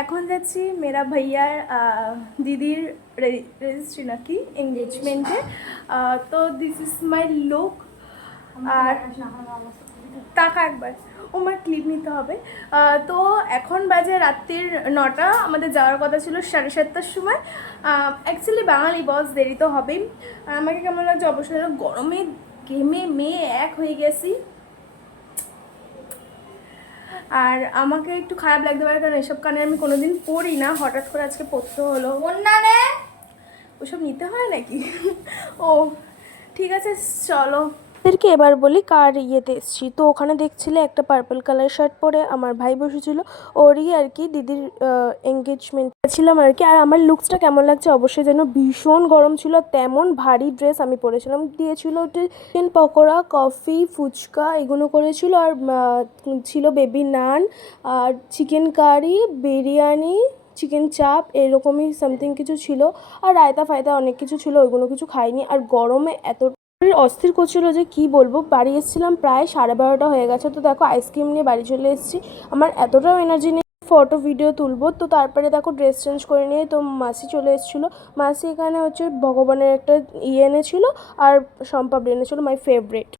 এখন যাচ্ছি মেরা ভাইয়ার দিদির রেজিস্ট্রি নাকি এঙ্গেজমেন্টে। তো দিস ইজ মাই লুক। আর টাকা একবার আমার ক্লিপ নিতে হবে। তো এখন বাজে রাত্রির 9টা, আমাদের যাওয়ার কথা ছিল 7:30টার সময়। অ্যাকচুয়ালি বাঙালি বস, দেরি তো হবেই। আমাকে কেমন লাগছে অবশ্যই, গরমে ঘেমে মেয়ে এক হয়ে গেছি। আর আমাকে একটু খারাপ লাগতে পারে, কারণ এসব কানে আমি কোনোদিন পড়ি না, হঠাৎ করে আজকে পড়তে হলো। অন্যানে ওসব নিতে হয় নাকি? ও ঠিক আছে, চলো। এদেরকে এবার বলি কার ইয়েতে এসেছি। তো ওখানে দেখছিলে একটা পার্পল কালার শার্ট পরে আমার ভাই বসেছিল, ওরই আর কি দিদির এঙ্গেজমেন্ট ছিলাম আর কি। আর আমার লুকসটা কেমন লাগছে অবশ্যই যেন, ভীষণ গরম ছিল, তেমন ভারী ড্রেস আমি পরেছিলাম। দিয়েছিল চিকেন পকোড়া, কফি, ফুচকা এগুলো করেছিল, আর ছিল বেবি নান, আর চিকেন কারি, বিরিয়ানি, চিকেন চাপ এরকমই সামথিং কিছু ছিল, আর রায়তা ফায়তা অনেক কিছু ছিল, ওইগুলো কিছু খাইনি। আর গরমে এত অস্থির করছিল যে কি বলবো। বাড়ি এসেছিলাম প্রায় 12:30 হয়ে গেছে। তো দেখো আইসক্রিম নিয়ে বাড়ি চলে এসেছি। আমার এতটাও এনার্জি নেই ফটো ভিডিও তুলবো। তো তারপরে দেখো ড্রেস চেঞ্জ করে নিয়ে তো মাসি চলে এসেছিলো। মাসি এখানে হচ্ছে ভগবানের একটা এনেছিল, আর সম্পাবড়ি এনেছিল, মাই ফেভারিট।